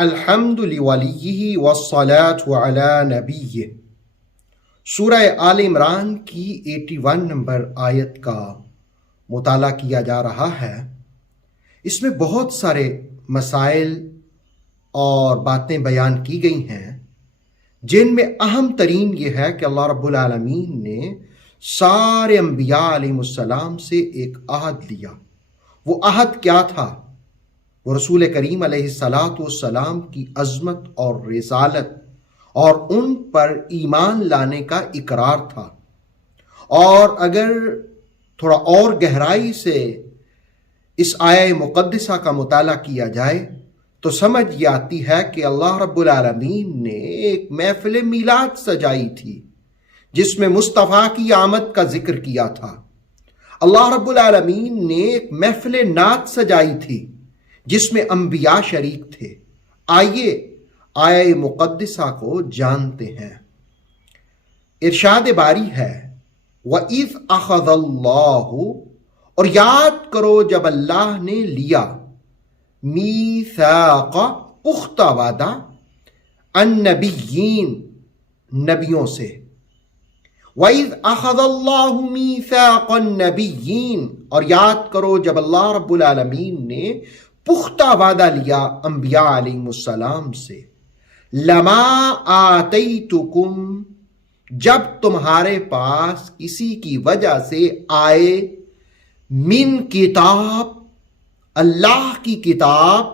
الحمد لولیہ والصلاة علی نبیہ۔ سورہ آل عمران کی 81 نمبر آیت کا مطالعہ کیا جا رہا ہے۔ اس میں بہت سارے مسائل اور باتیں بیان کی گئی ہیں، جن میں اہم ترین یہ ہے کہ اللہ رب العالمین نے سارے انبیاء علیہ السلام سے ایک عہد لیا۔ وہ عہد کیا تھا؟ وہ رسول کریم علیہ السلام کی عظمت اور رسالت اور ان پر ایمان لانے کا اقرار تھا۔ اور اگر تھوڑا اور گہرائی سے اس آیہ مقدسہ کا مطالعہ کیا جائے تو سمجھ یہ آتی ہے کہ اللہ رب العالمین نے ایک محفل میلاد سجائی تھی، جس میں مصطفیٰ کی آمد کا ذکر کیا تھا۔ اللہ رب العالمین نے ایک محفل نعت سجائی تھی، جس میں انبیاء شریک تھے۔ آئیے آیہ مقدسہ کو جانتے ہیں۔ ارشاد باری ہے وَإِذْ أَخَذَ اللَّهُ، اور یاد کرو جب اللہ نے لیا، میثاق، پختہ وعدہ، النبیین، نبیوں سے۔ وَإِذْ أَخَذَ اللَّهُ مِيثَاقَ النَّبِيِّينَ، اور یاد کرو جب اللہ رب العالمین نے پختہ وعدہ لیا انبیاء علیہ السلام سے۔ لما آتیتکم، جب تمہارے پاس کسی کی وجہ سے آئے، من کتاب، اللہ کی کتاب،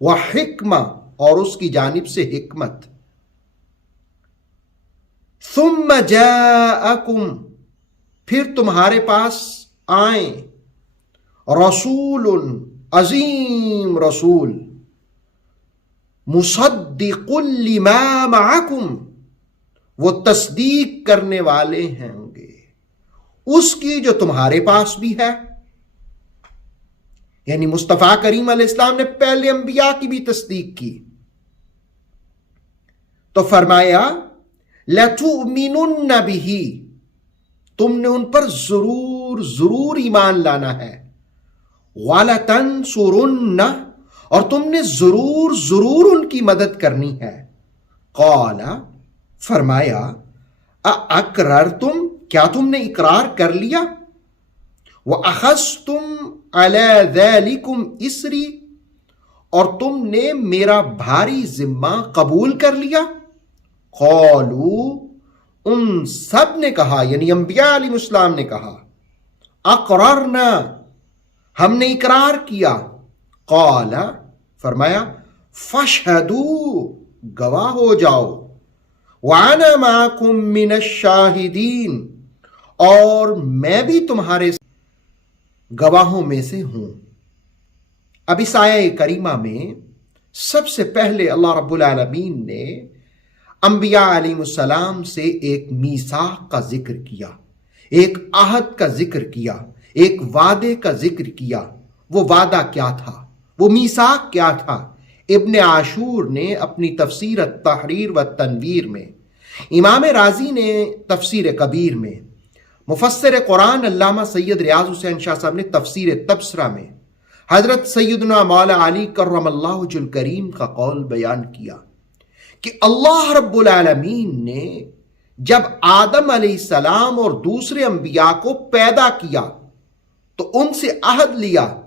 و حکمہ، اور اس کی جانب سے حکمت۔ ثم جاءکم، پھر تمہارے پاس آئیں، رسول، عظیم رسول، مصدق لما معکم، وہ تصدیق کرنے والے ہوں گے اس کی جو تمہارے پاس بھی ہے۔ یعنی مصطفیٰ کریم علیہ السلام نے پہلے انبیاء کی بھی تصدیق کی۔ تو فرمایا لَتُؤْمِنُنَّ بِهِ، تم نے ان پر ضرور ایمان لانا ہے۔ وَلَتَنْصُرُنَّ، اور تم نے ضرور ان کی مدد کرنی ہے۔ قَالَ، فرمایا اَأَقْرَرْتُمْ، کیا تم نے اقرار کر لیا؟ وَأَخَذْتُمْ عَلَى ذَلِكُمْ إِصْرِي، اور تم نے میرا بھاری ذمہ قبول کر لیا۔ قَالُوا، ان سب نے کہا، یعنی انبیاء علیہ السلام نے کہا، اقررنا، ہم نے اقرار کیا۔ قال، فرمایا فاشہدوا، گواہ ہو جاؤ، وانا معکم من الشاہدین، اور میں بھی تمہارے گواہوں میں سے ہوں۔ اب اس آیہ کریمہ میں سب سے پہلے اللہ رب العالمین نے انبیاء علیہ السلام سے ایک میثاق کا ذکر کیا، ایک عہد کا ذکر کیا، ایک وعدے کا ذکر کیا۔ وہ وعدہ کیا تھا؟ وہ میثاق کیا تھا؟ ابن عاشور نے اپنی تفسیر التحریر والتنویر میں، امام رازی نے تفسیر کبیر میں، مفسر قرآن علامہ سید ریاض حسین شاہ صاحب نے تفسیر تبصرہ میں حضرت سیدنا مولا علی کرم اللہ وجہ الکریم کا قول بیان کیا کہ اللہ رب العالمین نے جب آدم علیہ السلام اور دوسرے انبیاء کو پیدا کیا تو ان سے عہد لیا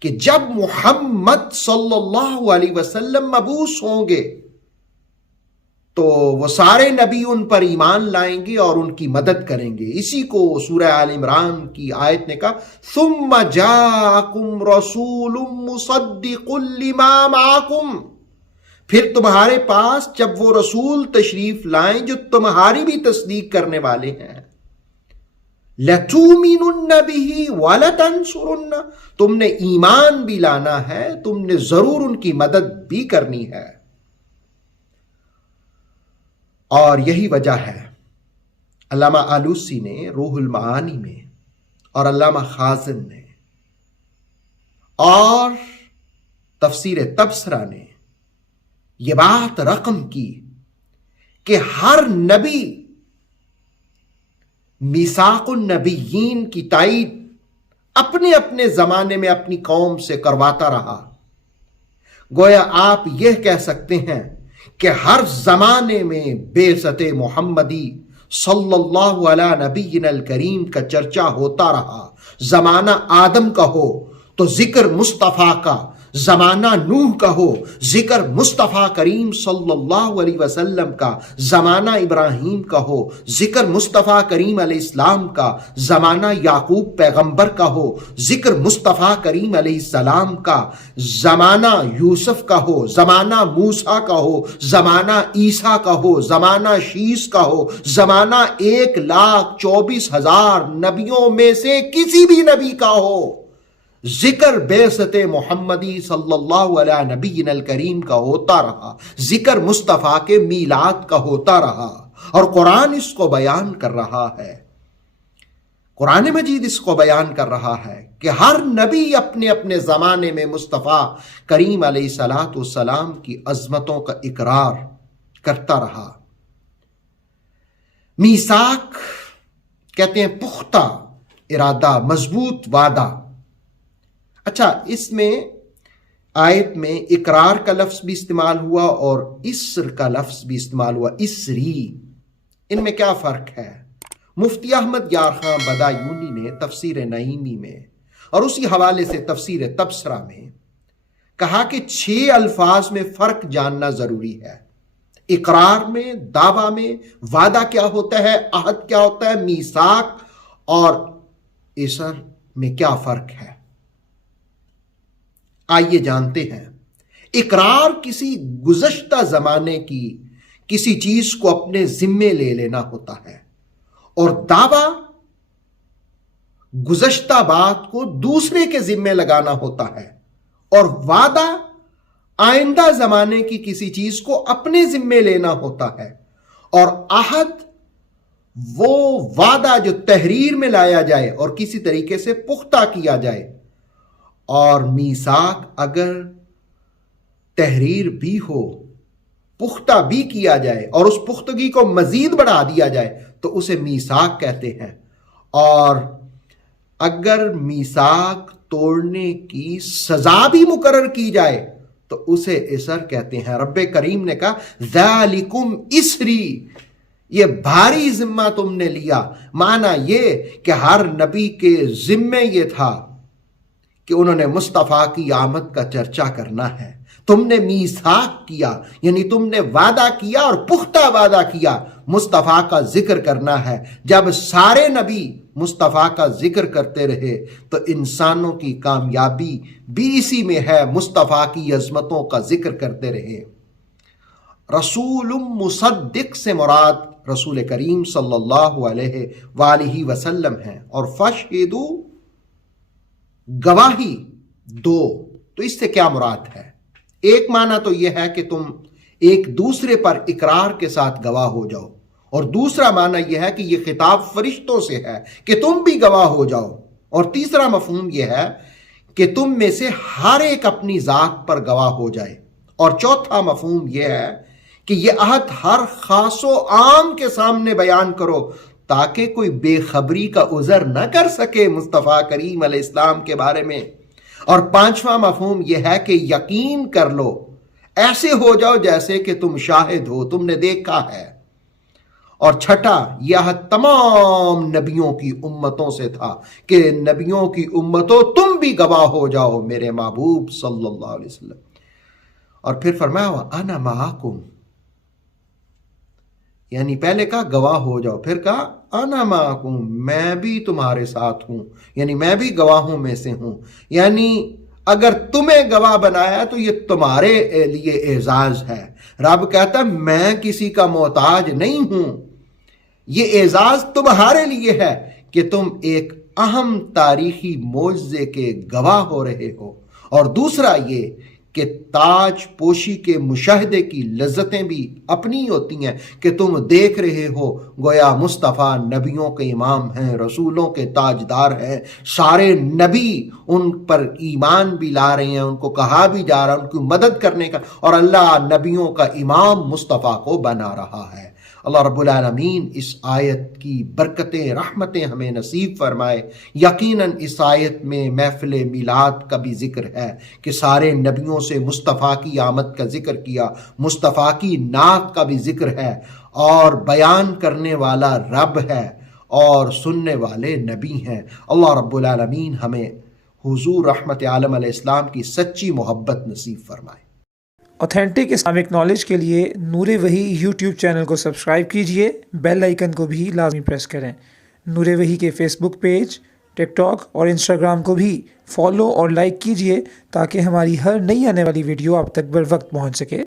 کہ جب محمد صلی اللہ علیہ وسلم مبعوث ہوں گے تو وہ سارے نبی ان پر ایمان لائیں گے اور ان کی مدد کریں گے۔ اسی کو سورہ آل عمران کی آیت نے کہا ثم جاءکم رسول مصدق لما معکم، پھر تمہارے پاس جب وہ رسول تشریف لائیں جو تمہاری بھی تصدیق کرنے والے ہیں۔ لَتُؤْمِنُنَّ بِهِ وَلَتَنْصُرُنَّ، تم نے ایمان بھی لانا ہے، تم نے ضرور ان کی مدد بھی کرنی ہے۔ اور یہی وجہ ہے علامہ آلوسی نے روح المعانی میں اور علامہ خازن نے اور تفسیر تبصرہ نے یہ بات رقم کی کہ ہر نبی میثاق النبیین کی تائید اپنے اپنے زمانے میں اپنی قوم سے کرواتا رہا۔ گویا آپ یہ کہہ سکتے ہیں کہ ہر زمانے میں بعثت محمدی صلی اللہ علیہ نبینا الکریم کا چرچا ہوتا رہا. زمانہ آدم کا ہو تو ذکر مصطفیٰ کا، زمانہ نوح کا ہو ذکر مصطفیٰ کریم صلی اللہ علیہ وسلم کا، زمانہ ابراہیم کا ہو ذکر مصطفیٰ کریم علیہ السلام کا، زمانہ یعقوب پیغمبر کا ہو ذکر مصطفیٰ کریم علیہ السلام کا، زمانہ یوسف کا ہو، زمانہ موسیٰ کا ہو، زمانہ عیسیٰ کا ہو، زمانہ شیس کا ہو، زمانہ 1,24,000 نبیوں میں سے کسی بھی نبی کا ہو، ذکر بعثت محمدی صلی اللہ علیہ نبینا الکریم کا ہوتا رہا، ذکر مصطفیٰ کے میلاد کا ہوتا رہا. اور قرآن اس کو بیان کر رہا ہے، قرآن مجید اس کو بیان کر رہا ہے کہ ہر نبی اپنے اپنے زمانے میں مصطفیٰ کریم علیہ الصلاۃ والسلام کی عظمتوں کا اقرار کرتا رہا. میثاق کہتے ہیں پختہ ارادہ، مضبوط وعدہ. اچھا، اس میں آیت میں اقرار کا لفظ بھی استعمال ہوا اور اسر کا لفظ بھی استعمال ہوا، اسری. ان میں کیا فرق ہے؟ مفتی احمد یار خان بدایونی نے تفسیر نعیمی میں اور اسی حوالے سے تفسیر تبصرہ میں کہا کہ 6 الفاظ میں فرق جاننا ضروری ہے. اقرار میں، دعویٰ میں وعدہ کیا ہوتا ہے، عہد کیا ہوتا ہے، میثاق اور اسر میں کیا فرق ہے. آئیے جانتے ہیں. اقرار کسی گزشتہ زمانے کی کسی چیز کو اپنے ذمے لے لینا ہوتا ہے، اور دعویٰ گزشتہ بات کو دوسرے کے ذمے لگانا ہوتا ہے، اور وعدہ آئندہ زمانے کی کسی چیز کو اپنے ذمے لینا ہوتا ہے. اور عہد وہ وعدہ جو تحریر میں لایا جائے اور کسی طریقے سے پختہ کیا جائے، اور میثاق اگر تحریر بھی ہو، پختہ بھی کیا جائے اور اس پختگی کو مزید بڑھا دیا جائے تو اسے میثاق کہتے ہیں. اور اگر میثاق توڑنے کی سزا بھی مقرر کی جائے تو اسے اسر کہتے ہیں. رب کریم نے کہا ذالکم اسری، یہ بھاری ذمہ تم نے لیا. معنی یہ کہ ہر نبی کے ذمے یہ تھا کہ انہوں نے مصطفیٰ کی آمد کا چرچا کرنا ہے. تم نے میثاق کیا، یعنی تم نے وعدہ کیا اور پختہ وعدہ کیا، مصطفیٰ کا ذکر کرنا ہے. جب سارے نبی مصطفیٰ کا ذکر کرتے رہے تو انسانوں کی کامیابی بھی اسی میں ہے، مصطفیٰ کی عظمتوں کا ذکر کرتے رہے. رسول مصدق سے مراد رسول کریم صلی اللہ علیہ وآلہ وسلم ہیں. اور فشہدوا، گواہی دو. تو اس سے کیا مراد ہے؟ ایک معنی تو یہ ہے کہ تم ایک دوسرے پر اقرار کے ساتھ گواہ ہو جاؤ، اور دوسرا معنی یہ ہے کہ یہ خطاب فرشتوں سے ہے کہ تم بھی گواہ ہو جاؤ. اور تیسرا مفہوم یہ ہے کہ تم میں سے ہر ایک اپنی ذات پر گواہ ہو جائے. اور چوتھا مفہوم یہ ہے کہ یہ عہد ہر خاص و عام کے سامنے بیان کرو تاکہ کوئی بے خبری کا عذر نہ کر سکے مصطفیٰ کریم علیہ السلام کے بارے میں. اور پانچواں مفہوم یہ ہے کہ یقین کر لو، ایسے ہو جاؤ جیسے کہ تم شاہد ہو، تم نے دیکھا ہے. اور چھٹا، یہ تمام نبیوں کی امتوں سے تھا کہ نبیوں کی امتوں تم بھی گواہ ہو جاؤ میرے محبوب صلی اللہ علیہ وسلم. اور پھر فرمایا وَأَنَا مَعَكُمْ، یعنی پہلے کہا گواہ ہو جاؤ، پھر کہا انا معکم، میں بھی تمہارے ساتھ ہوں، یعنی میں بھی گواہوں میں سے ہوں. یعنی اگر تمہیں گواہ بنایا تو یہ تمہارے لیے اعزاز ہے. رب کہتا ہے میں کسی کا محتاج نہیں ہوں، یہ اعزاز تمہارے لیے ہے کہ تم ایک اہم تاریخی معجزے کے گواہ ہو رہے ہو. اور دوسرا یہ کہ تاج پوشی کے مشاہدے کی لذتیں بھی اپنی ہوتی ہیں کہ تم دیکھ رہے ہو گویا مصطفیٰ نبیوں کے امام ہیں، رسولوں کے تاجدار ہیں، سارے نبی ان پر ایمان بھی لا رہے ہیں، ان کو کہا بھی جا رہا ہے ان کی مدد کرنے کا، اور اللہ نبیوں کا امام مصطفیٰ کو بنا رہا ہے. اللہ رب العالمین اس آیت کی برکتیں رحمتیں ہمیں نصیب فرمائے۔ یقیناً اس آیت میں محفل میلاد کا بھی ذکر ہے کہ سارے نبیوں سے مصطفیٰ کی آمد کا ذکر کیا، مصطفیٰ کی نعت کا بھی ذکر ہے، اور بیان کرنے والا رب ہے اور سننے والے نبی ہیں۔ اللہ رب العالمین ہمیں حضور رحمت عالم علیہ السلام کی سچی محبت نصیب فرمائے۔ اوتھینٹک اسلامک نالج کے لیے نور وحی یوٹیوب چینل کو سبسکرائب کیجئے، بیل آئیکن کو بھی لازمی پریس کریں۔ نور وحی کے فیس بک پیج، ٹک ٹاک اور انسٹاگرام کو بھی فالو اور لائک کیجئے تاکہ ہماری ہر نئی آنے والی ویڈیو آپ تک بر وقت پہنچ سکے۔